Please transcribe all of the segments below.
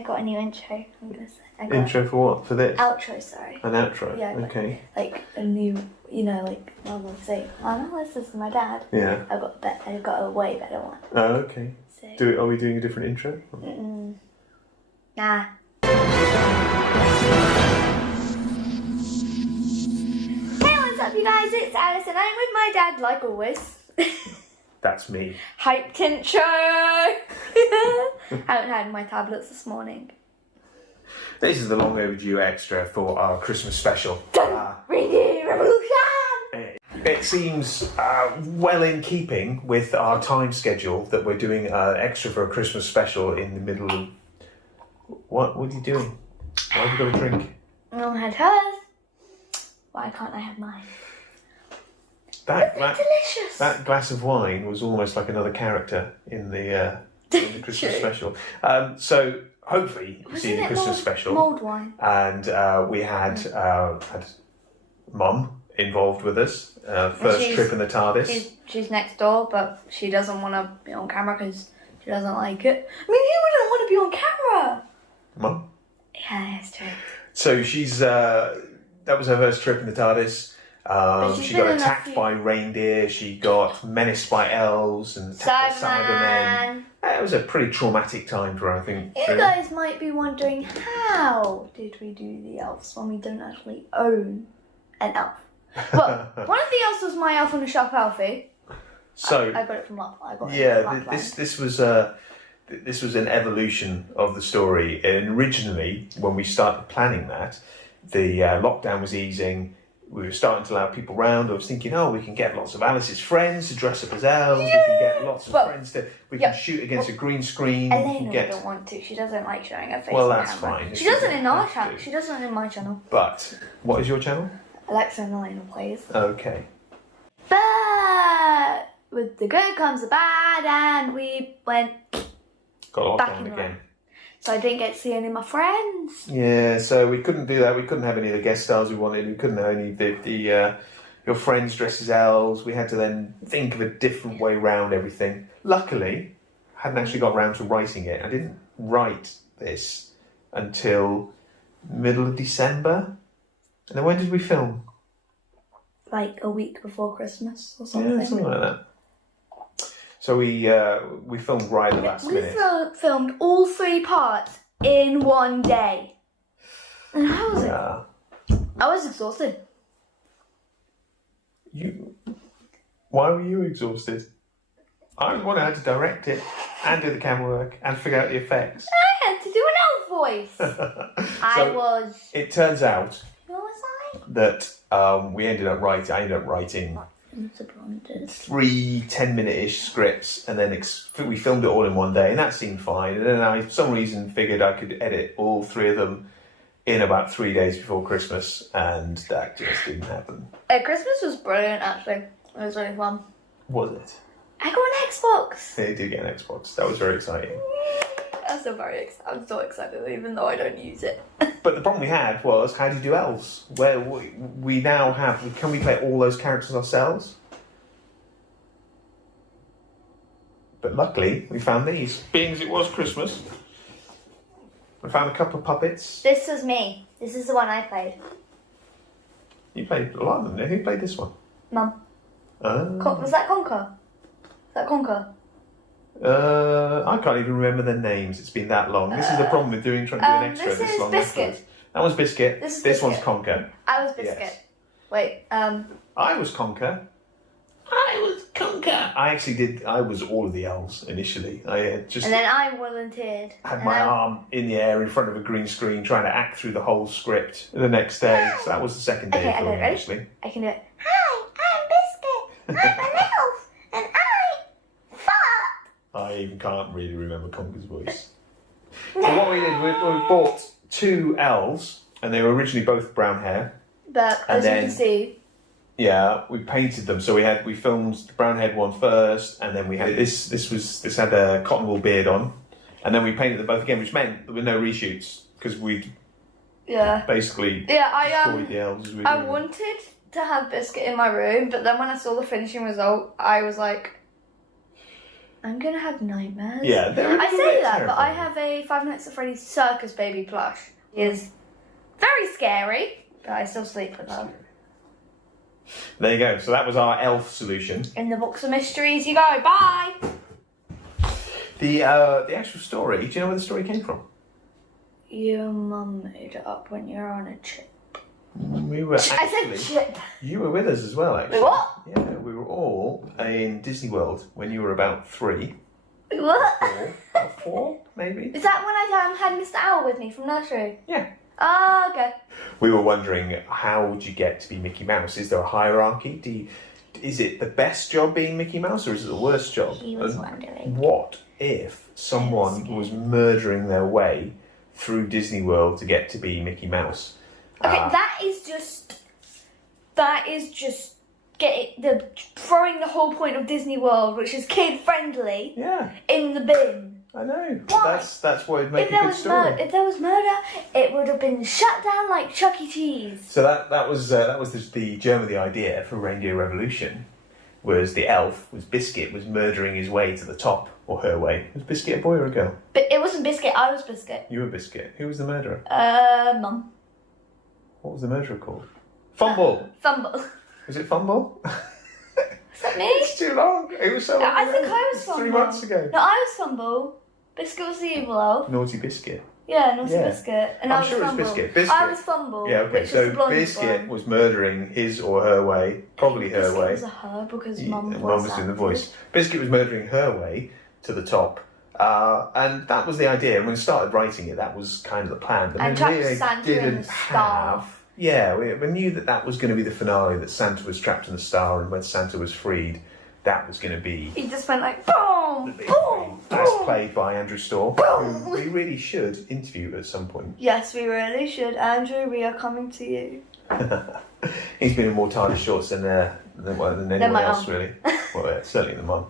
I got a new intro. I'm gonna say. Intro for what? For this? Outro, sorry. An outro. Yeah. Okay. Like a new, like Mum would say, "Oh no, this is my dad." Yeah. I got a way better one. Oh, okay. So. Are we doing a different intro? Nah. Hey, what's up, you guys? It's Alice, and I'm with my dad, like always. That's me. Hyped intro. Haven't had my tablets this morning. This is the long overdue extra for our Christmas special. Reindeer Revolution! It seems well in keeping with our time schedule that we're doing extra for a Christmas special in the middle of... What are you doing? Why have you got a drink? Mum had hers. Why can't I have mine? That delicious. That glass of wine was almost like another character in the Christmas special. So hopefully you've seen the Christmas special. Mulled wine. And we had Mum involved with us. First trip in the TARDIS. She's next door, but she doesn't want to be on camera because she doesn't like it. I mean, who wouldn't want to be on camera? Mum? Yeah, that's true. So she's that was her first trip in the TARDIS. She got attacked by reindeer, she got menaced by elves and attacked by Cybermen. It was a pretty traumatic time for her, I think. You guys might be wondering, how did we do the elves when we don't actually own an elf? Well, one of the elves was my Elf on the Shelf Elfie. So I got it from Love. This was an evolution of the story. And originally, when we started planning that, the lockdown was easing. We were starting to allow people round. I was thinking, we can get lots of Alice's friends to dress up as elves. Yeah. We can get lots of friends to... We can shoot against a green screen. Elena don't want to. She doesn't like showing her face. Well, that's fine. She doesn't in our channel. She doesn't in my channel. But what is your channel? Alexa and Elena plays. Okay. But with the good comes the bad, and we went back in again. So I didn't get to see any of my friends. Yeah, so we couldn't do that. We couldn't have any of the guest stars we wanted. We couldn't have any of your friends dressed as elves. We had to then think of a different way around everything. Luckily, I hadn't actually got around to writing it. I didn't write this until middle of December. And then when did we film? Like a week before Christmas or something. Yeah, something like that. So we filmed right at the last minute. We filmed all 3 parts in one day. And how was it? I was exhausted. Why were you exhausted? I was the one who had to direct it and do the camera work and figure out the effects. I had to do an elf voice. It turns out that I ended up writing 3 10-minute-ish scripts, and then we filmed it all in one day, and that seemed fine. And then I, for some reason, figured I could edit all 3 of them in about 3 days before Christmas, and that just didn't happen. Christmas was brilliant, actually. It was really fun. Was it? I got an Xbox. Yeah, you did get an Xbox. That was very exciting. I'm so excited, even though I don't use it. But the problem we had was, how do you do elves? Where we now have... Can we play all those characters ourselves? But luckily, we found these. Being as it was Christmas, we found a couple of puppets. This was me. This is the one I played. You played a lot of them. Who played this one? Mum. Was that Conker? I can't even remember their names. It's been that long. This is the problem with trying to do an extra this long. Biscuit. That one's Biscuit. This one's Conker. I was Biscuit. Yes. Wait. I was Conker. I actually did. I was all of the elves initially. And then I volunteered. Had my arm in the air in front of a green screen, trying to act through the whole script the next day. So that was the second day of filming, actually. I can do it. Hi, I'm Biscuit. I'm an elf, and I fart. I even can't really remember Conker's voice. So what we did, we bought 2 elves, and they were originally both brown hair. But as you can see. Yeah, we painted them. So we filmed the brown-haired one first, and then we had this had a cotton wool beard on, and then we painted them both again, which meant there were no reshoots because we'd basically destroyed the elves. I wanted to have Biscuit in my room, but then when I saw the finishing result, I was like, I'm gonna have nightmares. Yeah, they're a I little say bit that, but I terrifying. have a Five Nights at Freddy's circus baby plush. He is very scary, but I still sleep with her. There you go. So that was our elf solution. In the box of mysteries you go. Bye! The actual story, do you know where the story came from? Your mum made it up when you're on a trip. We were actually... I said chip. You were with us as well, actually. What? Yeah, we were all in Disney World when you were about 3. What? 4, about 4, maybe? Is that when I had Mr. Owl with me from nursery? Yeah. Ah, okay. We were wondering, how would you get to be Mickey Mouse? Is there a hierarchy? Is it the best job being Mickey Mouse, or is it the worst job? He was wondering. What if someone was murdering their way through Disney World to get to be Mickey Mouse? Okay, that is just throwing the whole point of Disney World, which is kid friendly, Yeah, in the bin. I know. Why? That's what would make If a there good was story. if there was murder, it would have been shut down like Chuck E. Cheese. So that was the germ of the idea for Reindeer Revolution. Was the elf, was Biscuit, was murdering his way to the top, or her way. Was Biscuit a boy or a girl? But it wasn't Biscuit, I was Biscuit. You were Biscuit. Who was the murderer? Mum. What was the murderer called? Fumble. Fumble. Was it Fumble? Is that me? It's too long. It was so long I ago. think I was It's Fumble. 3 months ago. No, I was Fumble. Biscuit was the evil elf. Naughty Biscuit. Yeah, Naughty Yeah. Biscuit. And I'm I was sure it was Fumble. Biscuit. Biscuit. I was Fumble. Yeah, okay. Which was So the blonde Biscuit one. was murdering his or her way, probably her Biscuit way. was a her because Mum And was Mum was doing the voice. Biscuit was murdering her way to the top. And that was the idea. When we started writing it, that was kind of the plan. But And we trapped really Santa in didn't the star. have... Yeah, we knew that was going to be the finale, that Santa was trapped in the star, and when Santa was freed, that was going to be... He just went like, boom, boom, That's boom. played by Andrew Storr, who we really should interview at some point. Yes, we really should. Andrew, we are coming to you. He's been in more TARDISshorts than anyone my else, mum. really. Well, yeah, certainly the mum.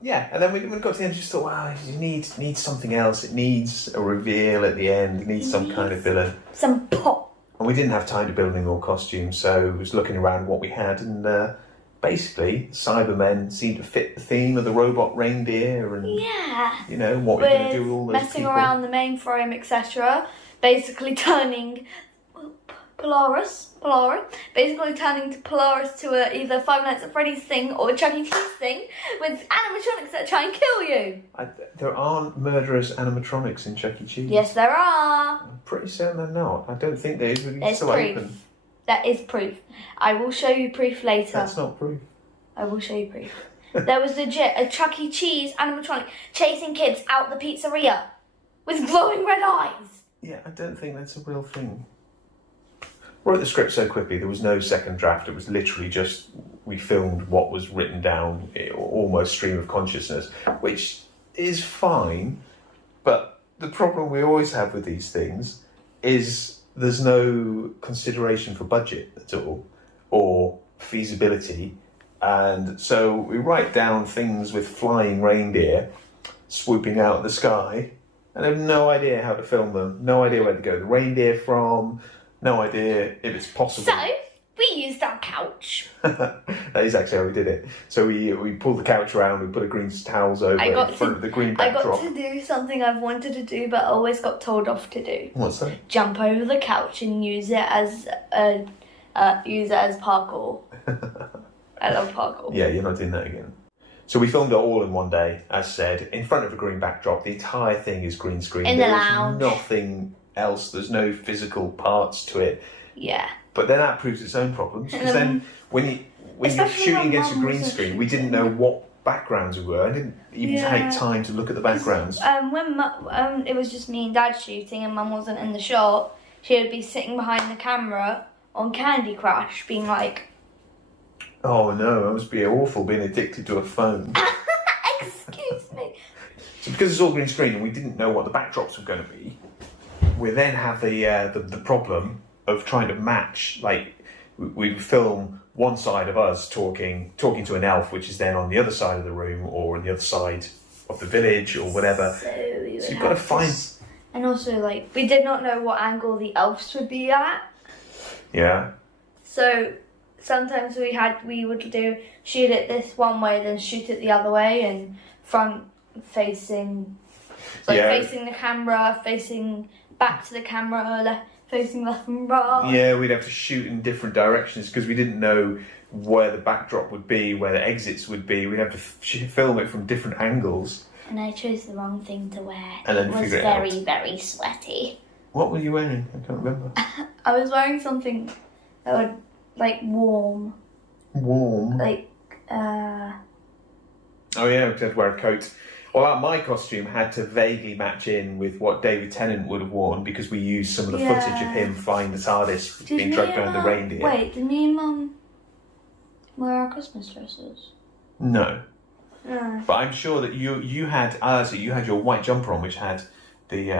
Yeah, and then we got to the end and just thought, wow, it needs something else. It needs a reveal at the end. It needs some kind of villain. Some pop. And we didn't have time to build any more costumes, so I was looking around what we had, and basically, Cybermen seemed to fit the theme of the robot reindeer, and Yeah. you know what we're going to do with all those messing people. around the mainframe, etc. Basically turning Polaris, basically turning to Polaris to either Five Nights at Freddy's thing or a Chuck E. Cheese thing with animatronics that try and kill you. There aren't murderous animatronics in Chuck E. Cheese. Yes, there are. I'm pretty certain they're not. I don't think there is, but it's There's still proof. open. That is proof. I will show you proof later. That's not proof. I will show you proof. There was legit a Chuck E. Cheese animatronic chasing kids out the pizzeria with glowing red eyes. Yeah, I don't think that's a real thing. Wrote the script so quickly, there was no second draft. It was literally just, we filmed what was written down, almost stream of consciousness, which is fine, but the problem we always have with these things is there's no consideration for budget at all, or feasibility, and so we write down things with flying reindeer swooping out of the sky, and have no idea how to film them, no idea where to go the reindeer from, no idea if it's possible. So, we used our couch. That is actually how we did it. So we pulled the couch around, we put green towels over in front of the green I backdrop. got to do something I've wanted to do but always got told off to do. What's that? Jump over the couch and use it as parkour. I love parkour. Yeah, you're not doing that again. So we filmed it all in one day, as said, in front of a green backdrop. The entire thing is green screen. In the There is lounge. nothing else. There's no physical parts to it. Yeah. But then that proves its own problems. Because then when you're Especially shooting when against a Mum green wasn't screen, we didn't know what backgrounds we were. I didn't even Yeah. take time to look at the backgrounds. When it was just me and Dad shooting and Mum wasn't in the shot, she would be sitting behind the camera on Candy Crush being like, Oh no, it must be awful being addicted to a phone. excuse me. So because it's all green screen and we didn't know what the backdrops were going to be, we then have the problem of trying to match. Like we film one side of us talking to an elf, which is then on the other side of the room or on the other side of the village or whatever. So, you've got to find. And also, like, we did not know what angle the elves would be at. Yeah. So sometimes we would shoot it this one way, then shoot it the other way, and front facing, facing the camera, facing back to the camera, facing left and right. Yeah, we'd have to shoot in different directions because we didn't know where the backdrop would be, where the exits would be. We'd have to film it from different angles. And I chose the wrong thing to wear. And then it was very sweaty. What were you wearing? I can't remember. I was wearing something that would, warm. Warm? Oh yeah, we had to wear a coat. Well, my costume had to vaguely match in with what David Tennant would have worn because we used some of the footage of him flying the TARDIS being dragged around the reindeer. Wait, did me and Mum wear our Christmas dresses? No. But I'm sure that you had your white jumper on, which had the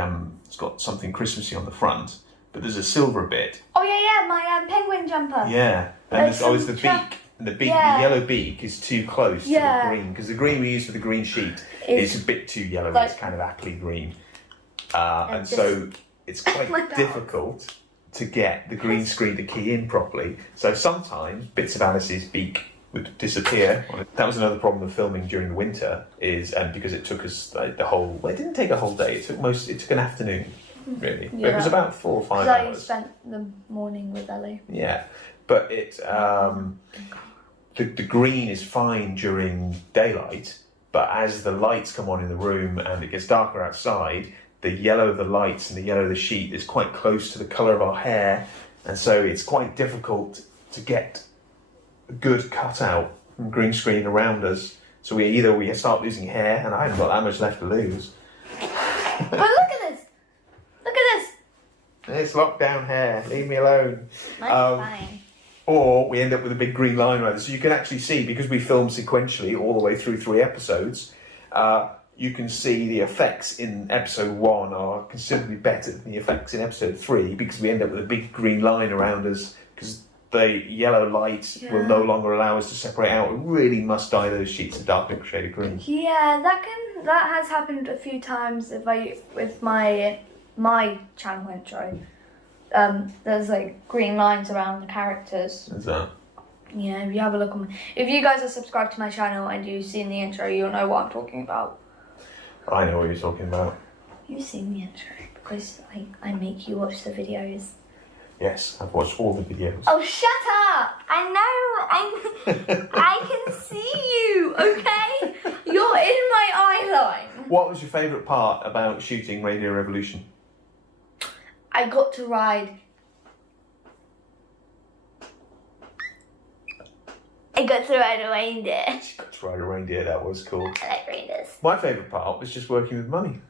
it's got something Christmassy on the front, but there's a silver bit. Oh yeah, my penguin jumper. Yeah, and there's always the beak. And the yellow beak is too close to the green, because the green we use for the green sheet is a bit too yellow. It's kind of apple green, and so it's quite difficult to get the green screen to key in properly. So sometimes bits of Alice's beak would disappear. That was another problem of filming during the winter, and because it took us it didn't take a whole day. It took an afternoon, really. But it was about 4 or 5 hours. I spent the morning with Ellie. Yeah, but the green is fine during daylight, but as the lights come on in the room and it gets darker outside, the yellow of the lights and the yellow of the sheet is quite close to the colour of our hair, and so it's quite difficult to get a good cutout and green screen around us. So we start losing hair, and I haven't got that much left to lose. But look at this! Look at this! It's lockdown hair. Leave me alone. Mine's fine. Or we end up with a big green line around it. So you can actually see, because we film sequentially all the way through 3 episodes, you can see the effects in episode 1 are considerably better than the effects in episode 3, because we end up with a big green line around us, because the yellow light will no longer allow us to separate out. We really must dye those sheets a dark shade of green. Yeah, that has happened a few times with my channel intro. There's green lines around the characters. Is that? Yeah, if you have a look if you guys are subscribed to my channel and you've seen the intro, you'll know what I'm talking about. I know what you're talking about. You've seen the intro because I make you watch the videos. Yes, I've watched all the videos. Oh, shut up! I know. I can see you. Okay, you're in my eye line. What was your favourite part about shooting Reindeer Revolution? I got to ride. I got to ride a reindeer. She got to ride a reindeer. That was cool. I like reindeers. My favourite part was just working with Mummy.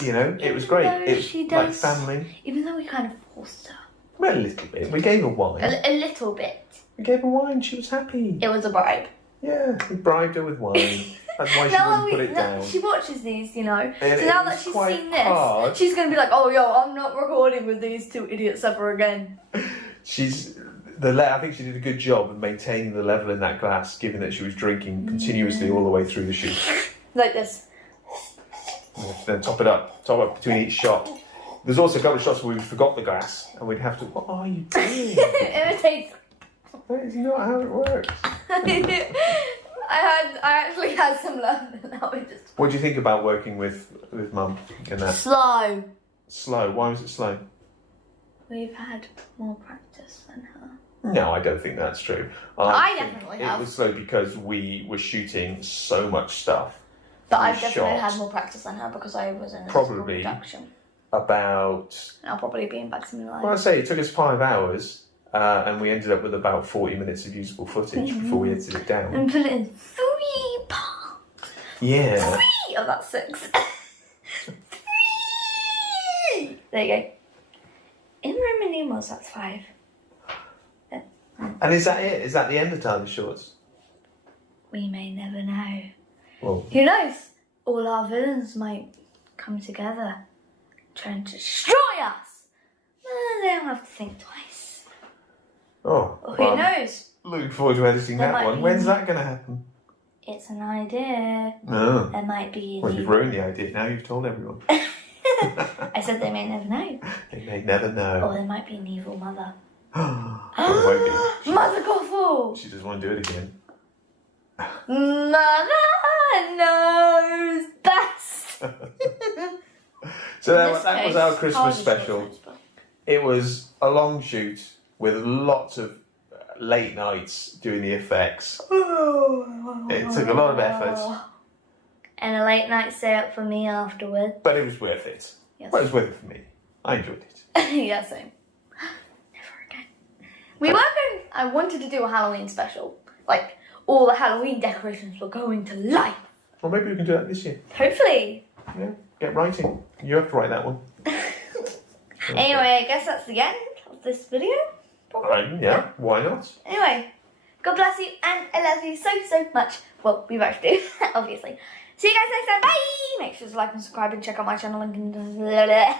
You know, it was great. It was like family. Even though we kind of forced her. Well, a little bit. We gave her wine. A little bit. We gave her wine. She was happy. It was a bribe. Yeah, we bribed her with wine. That's why she wouldn't put it down. She watches these, you know. And so now that she's seen this, she's going to be like, oh, yo, I'm not recording with these 2 idiots ever again. I think she did a good job of maintaining the level in that glass, given that she was drinking continuously all the way through the shoot. Like this. Then top it up between each shot. There's also a couple of shots where we forgot the glass, and we'd have to, what are you doing? Imitate. That is not how it works. I actually had some learning. What do you think about working with Mum in that? Slow. Slow? Why was it slow? We've had more practice than her. No, I don't think that's true. I definitely have. It was slow because we were shooting so much stuff. But I've definitely had more practice than her because I was in a probably production. About... I'll probably be in Back to Me Live. Well, I'd say it took us 5 hours. And we ended up with about 40 minutes of usable footage before we edited it down. And put it in 3 parts. Yeah. 3! Oh, that's 6. 3! There you go. In Roman numerals, that's 5. Yeah. And is that it? Is that the end of TARDISshorts? We may never know. Well, who knows? All our villains might come together, trying to destroy us. They don't have to think twice. Oh, who knows? Looking forward to editing that one. When's that going to happen? It's an idea. No. There might be. Well, you've ruined the idea. Now you've told everyone. I said they may never know. They may never know. Or there might be an evil mother. It won't be. Mother Gothel! She doesn't want to do it again. Mother knows best. So that was our Christmas special. It was a long shoot with lots of late nights doing the effects. It took a lot of effort. And a late night stay up for me afterwards. But it was worth it. Yes. Well, it was worth it for me. I enjoyed it. Yeah, same. Never again. I wanted to do a Halloween special. Like, all the Halloween decorations were going to life. Well, maybe we can do that this year. Hopefully. Yeah, get writing. You have to write that one. Anyway, I guess that's the end of this video. Yeah, why not? Anyway, God bless you and I love you so, so much. Well, we both do, obviously. See you guys next time. Bye! Make sure to like and subscribe and check out my channel link in the...